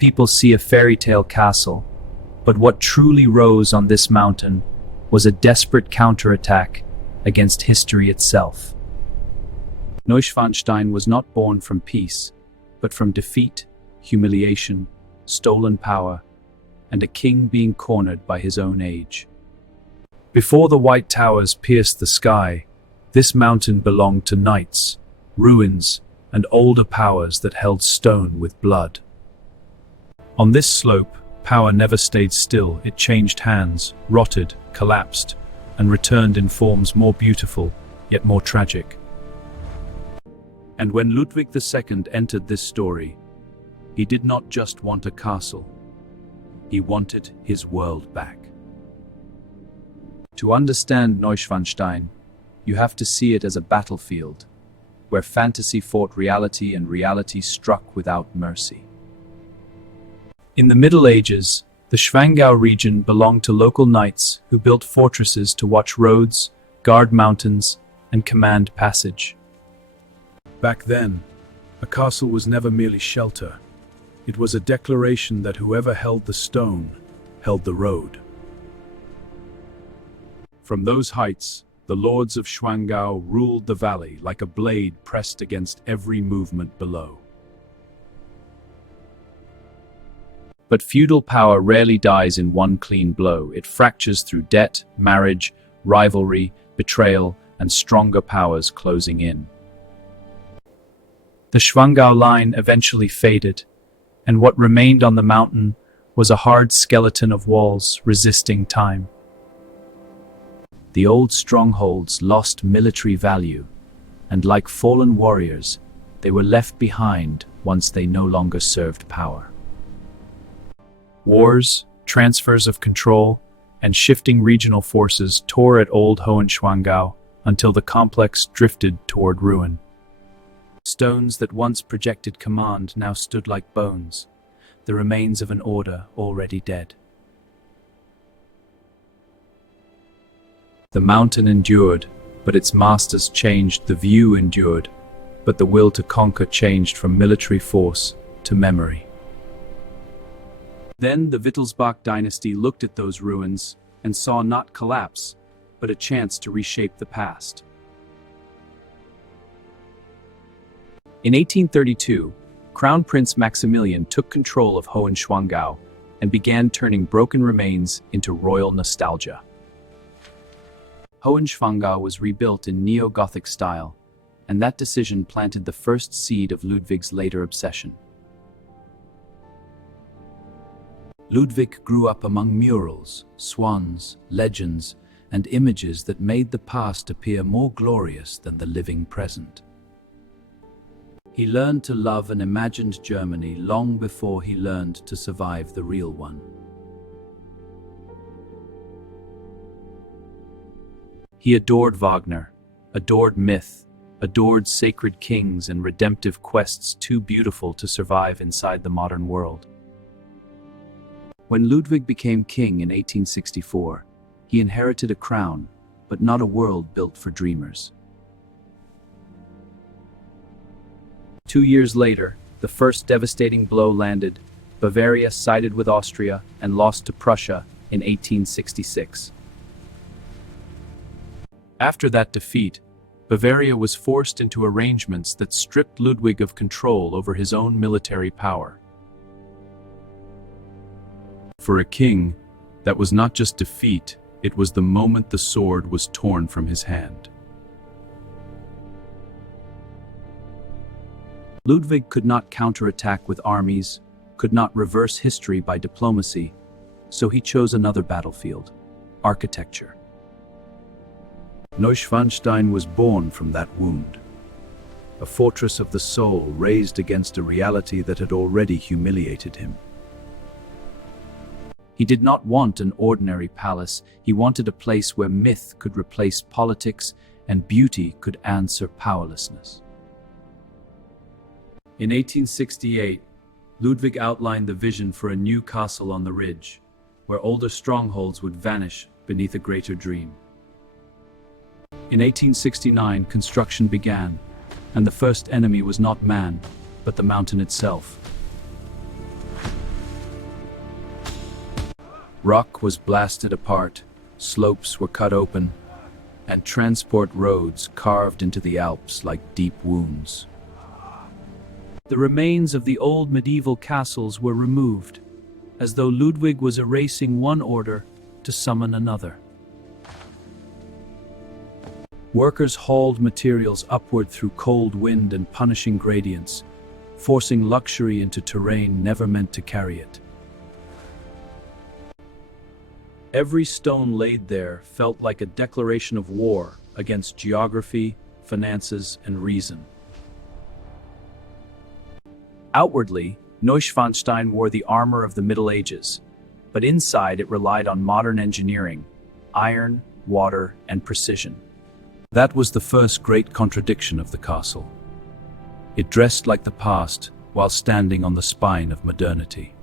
People see a fairy tale castle, but what truly rose on this mountain was a desperate counterattack against history itself. Neuschwanstein was not born from peace, but from defeat, humiliation, stolen power, and a king being cornered by his own age. Before the white towers pierced the sky, this mountain belonged to knights, ruins, and older powers that held stone with blood. On this slope, power never stayed still. It changed hands, rotted, collapsed, and returned in forms more beautiful, yet more tragic. And when Ludwig II entered this story, he did not just want a castle. He wanted his world back. To understand Neuschwanstein, you have to see it as a battlefield, where fantasy fought reality and reality struck without mercy. In the Middle Ages, the Schwangau region belonged to local knights who built fortresses to watch roads, guard mountains, and command passage. Back then, a castle was never merely shelter. It was a declaration that whoever held the stone held the road. From those heights, the lords of Schwangau ruled the valley like a blade pressed against every movement below. But feudal power rarely dies in one clean blow. It fractures through debt, marriage, rivalry, betrayal, and stronger powers closing in. The Schwangau line eventually faded, and what remained on the mountain was a hard skeleton of walls resisting time. The old strongholds lost military value, and like fallen warriors, they were left behind once they no longer served power. Wars, transfers of control, and shifting regional forces tore at old Hohenschwangau until the complex drifted toward ruin. Stones that once projected command now stood like bones, the remains of an order already dead. The mountain endured, but its masters changed. The view endured, but the will to conquer changed from military force to memory. Then the Wittelsbach dynasty looked at those ruins and saw not collapse, but a chance to reshape the past. In 1832, Crown Prince Maximilian took control of Hohenschwangau and began turning broken remains into royal nostalgia. Hohenschwangau was rebuilt in neo-Gothic style, and that decision planted the first seed of Ludwig's later obsession. Ludwig grew up among murals, swans, legends, and images that made the past appear more glorious than the living present. He learned to love an imagined Germany long before he learned to survive the real one. He adored Wagner, adored myth, adored sacred kings and redemptive quests too beautiful to survive inside the modern world. When Ludwig became king in 1864, he inherited a crown, but not a world built for dreamers. 2 years later, the first devastating blow landed. Bavaria sided with Austria and lost to Prussia in 1866. After that defeat, Bavaria was forced into arrangements that stripped Ludwig of control over his own military power. For a king, that was not just defeat, it was the moment the sword was torn from his hand. Ludwig could not counterattack with armies, could not reverse history by diplomacy, so he chose another battlefield: architecture. Neuschwanstein was born from that wound, a fortress of the soul raised against a reality that had already humiliated him. He did not want an ordinary palace. He wanted a place where myth could replace politics and beauty could answer powerlessness. In 1868, Ludwig outlined the vision for a new castle on the ridge, where older strongholds would vanish beneath a greater dream. In 1869, construction began, and the first enemy was not man, but the mountain itself. Rock was blasted apart, slopes were cut open, and transport roads carved into the Alps like deep wounds. The remains of the old medieval castles were removed, as though Ludwig was erasing one order to summon another. Workers hauled materials upward through cold wind and punishing gradients, forcing luxury into terrain never meant to carry it. Every stone laid there felt like a declaration of war against geography, finances, and reason. Outwardly, Neuschwanstein wore the armor of the Middle Ages, but inside it relied on modern engineering, iron, water, and precision. That was the first great contradiction of the castle. It dressed like the past while standing on the spine of modernity.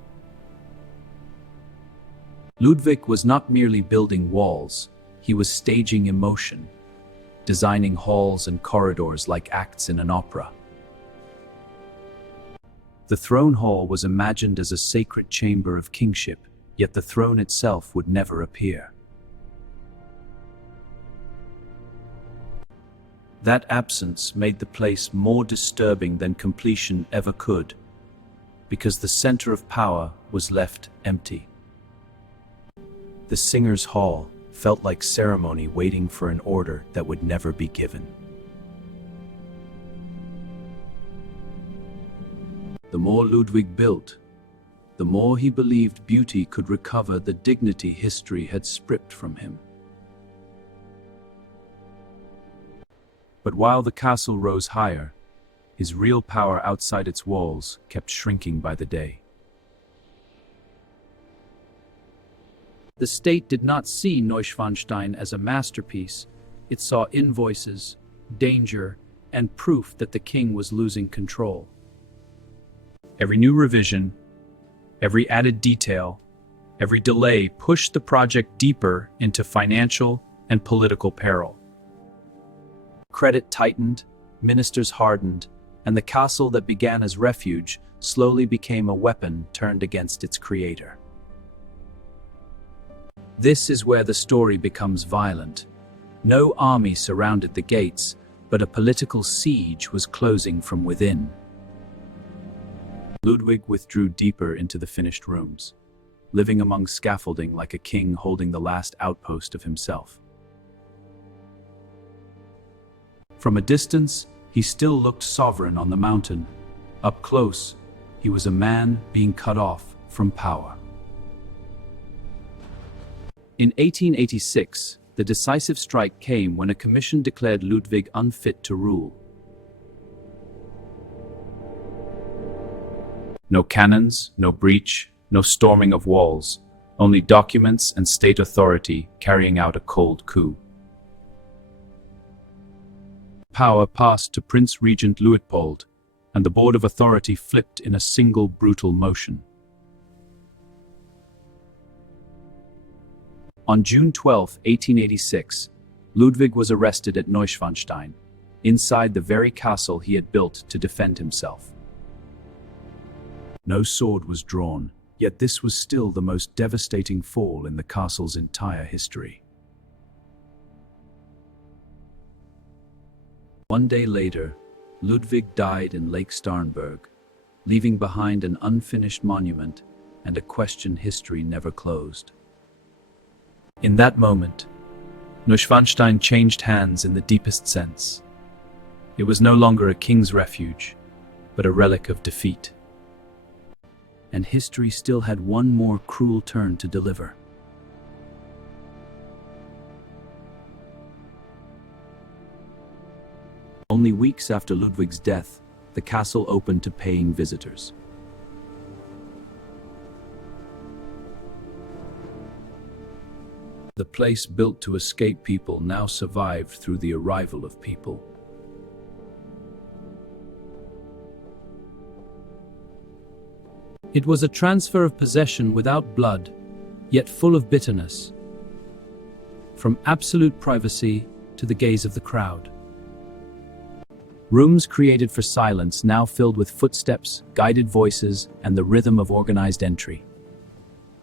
Ludwig was not merely building walls, he was staging emotion, designing halls and corridors like acts in an opera. The throne hall was imagined as a sacred chamber of kingship, yet the throne itself would never appear. That absence made the place more disturbing than completion ever could, because the center of power was left empty. The Singers' Hall felt like ceremony waiting for an order that would never be given. The more Ludwig built, the more he believed beauty could recover the dignity history had stripped from him. But while the castle rose higher, his real power outside its walls kept shrinking by the day. The state did not see Neuschwanstein as a masterpiece. It saw invoices, danger, and proof that the king was losing control. Every new revision, every added detail, every delay pushed the project deeper into financial and political peril. Credit tightened, ministers hardened, and the castle that began as refuge slowly became a weapon turned against its creator. This is where the story becomes violent. No army surrounded the gates, but a political siege was closing from within. Ludwig withdrew deeper into the finished rooms, living among scaffolding like a king holding the last outpost of himself. From a distance, he still looked sovereign on the mountain. Up close, he was a man being cut off from power. In 1886, the decisive strike came when a commission declared Ludwig unfit to rule. No cannons, no breach, no storming of walls, only documents and state authority carrying out a cold coup. Power passed to Prince Regent Luitpold, and the board of authority flipped in a single brutal motion. On June 12, 1886, Ludwig was arrested at Neuschwanstein, inside the very castle he had built to defend himself. No sword was drawn, yet this was still the most devastating fall in the castle's entire history. One day later, Ludwig died in Lake Starnberg, leaving behind an unfinished monument and a question history never closed. In that moment, Neuschwanstein changed hands in the deepest sense. It was no longer a king's refuge, but a relic of defeat. And history still had one more cruel turn to deliver. Only weeks after Ludwig's death, the castle opened to paying visitors. The place built to escape people now survived through the arrival of people. It was a transfer of possession without blood, yet full of bitterness. From absolute privacy to the gaze of the crowd. Rooms created for silence now filled with footsteps, guided voices, and the rhythm of organized entry.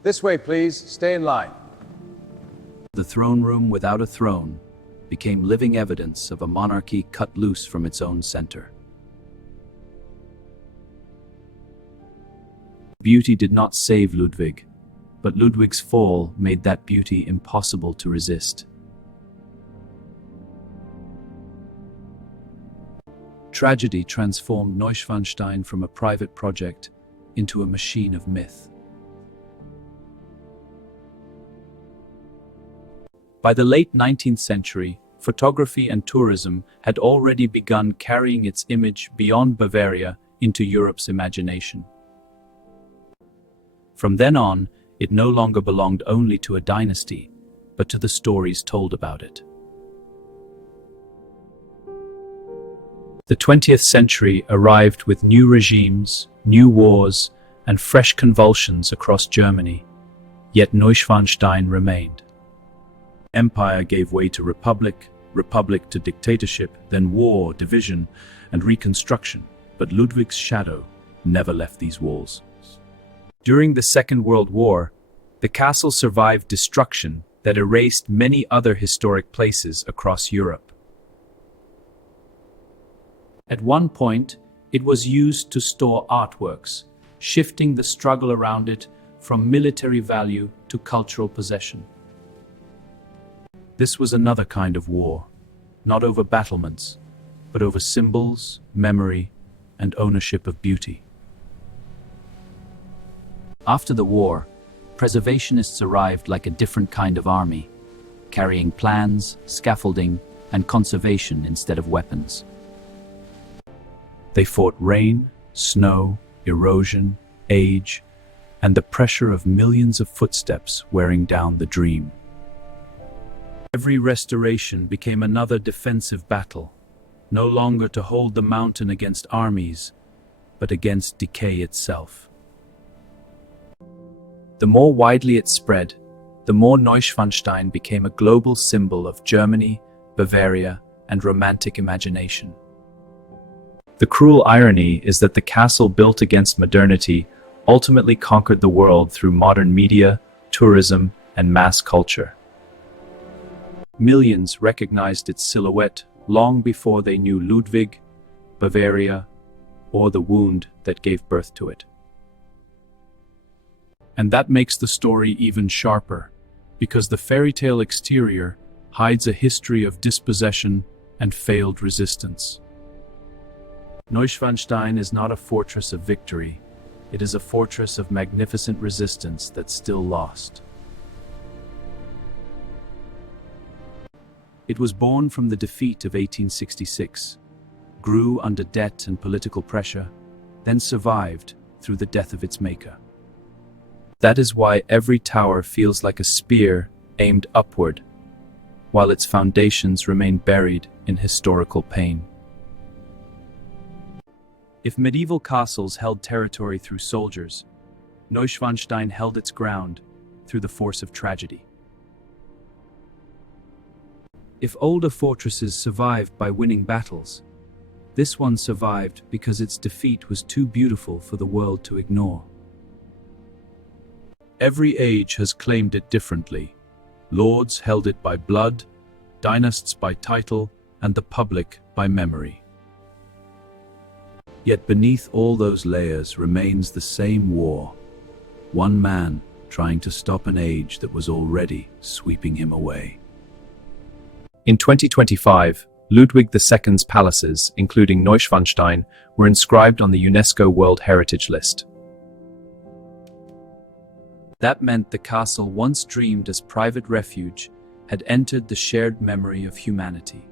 This way, please. Stay in line. The throne room without a throne became living evidence of a monarchy cut loose from its own center. Beauty did not save Ludwig, but Ludwig's fall made that beauty impossible to resist. Tragedy transformed Neuschwanstein from a private project into a machine of myth. By the late 19th century, photography and tourism had already begun carrying its image beyond Bavaria into Europe's imagination. From then on, it no longer belonged only to a dynasty, but to the stories told about it. The 20th century arrived with new regimes, new wars, and fresh convulsions across Germany, yet Neuschwanstein remained. Empire gave way to republic, republic to dictatorship, then war, division, and reconstruction, but Ludwig's shadow never left these walls. During the Second World War, the castle survived destruction that erased many other historic places across Europe. At one point, it was used to store artworks, shifting the struggle around it from military value to cultural possession. This was another kind of war, not over battlements, but over symbols, memory, and ownership of beauty. After the war, preservationists arrived like a different kind of army, carrying plans, scaffolding, and conservation instead of weapons. They fought rain, snow, erosion, age, and the pressure of millions of footsteps wearing down the dream. Every restoration became another defensive battle, no longer to hold the mountain against armies, but against decay itself. The more widely it spread, the more Neuschwanstein became a global symbol of Germany, Bavaria, and romantic imagination. The cruel irony is that the castle built against modernity ultimately conquered the world through modern media, tourism, and mass culture. Millions recognized its silhouette long before they knew Ludwig, Bavaria, or the wound that gave birth to it. And that makes the story even sharper, because the fairy tale exterior hides a history of dispossession and failed resistance. Neuschwanstein is not a fortress of victory, it is a fortress of magnificent resistance that's still lost. It was born from the defeat of 1866, grew under debt and political pressure, then survived through the death of its maker. That is why every tower feels like a spear aimed upward, while its foundations remain buried in historical pain. If medieval castles held territory through soldiers, Neuschwanstein held its ground through the force of tragedy. If older fortresses survived by winning battles, this one survived because its defeat was too beautiful for the world to ignore. Every age has claimed it differently. Lords held it by blood, dynasts by title, and the public by memory. Yet beneath all those layers remains the same war. One man trying to stop an age that was already sweeping him away. In 2025, Ludwig II's palaces, including Neuschwanstein, were inscribed on the UNESCO World Heritage List. That meant the castle, once dreamed as private refuge, had entered the shared memory of humanity.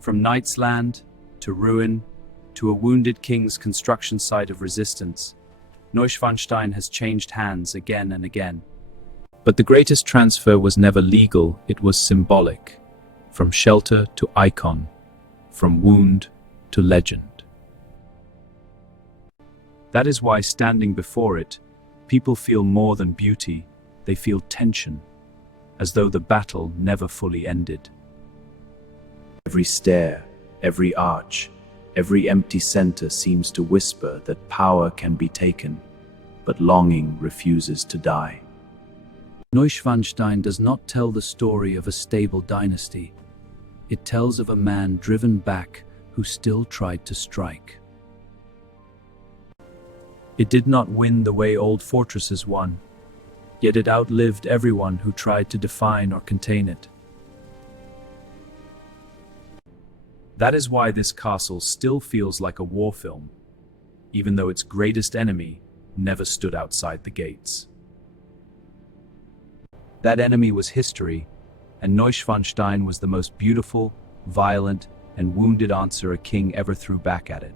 From knight's land, to ruin, to a wounded king's construction site of resistance, Neuschwanstein has changed hands again and again. But the greatest transfer was never legal, it was symbolic. From shelter to icon, from wound to legend. That is why, standing before it, people feel more than beauty, they feel tension, as though the battle never fully ended. Every stair, every arch, Every empty center seems to whisper that power can be taken, but longing refuses to die. Neuschwanstein does not tell the story of a stable dynasty. It tells of a man driven back who still tried to strike. It did not win the way old fortresses won, yet it outlived everyone who tried to define or contain it. That is why this castle still feels like a war film, even though its greatest enemy never stood outside the gates. That enemy was history, and Neuschwanstein was the most beautiful, violent, and wounded answer a king ever threw back at it.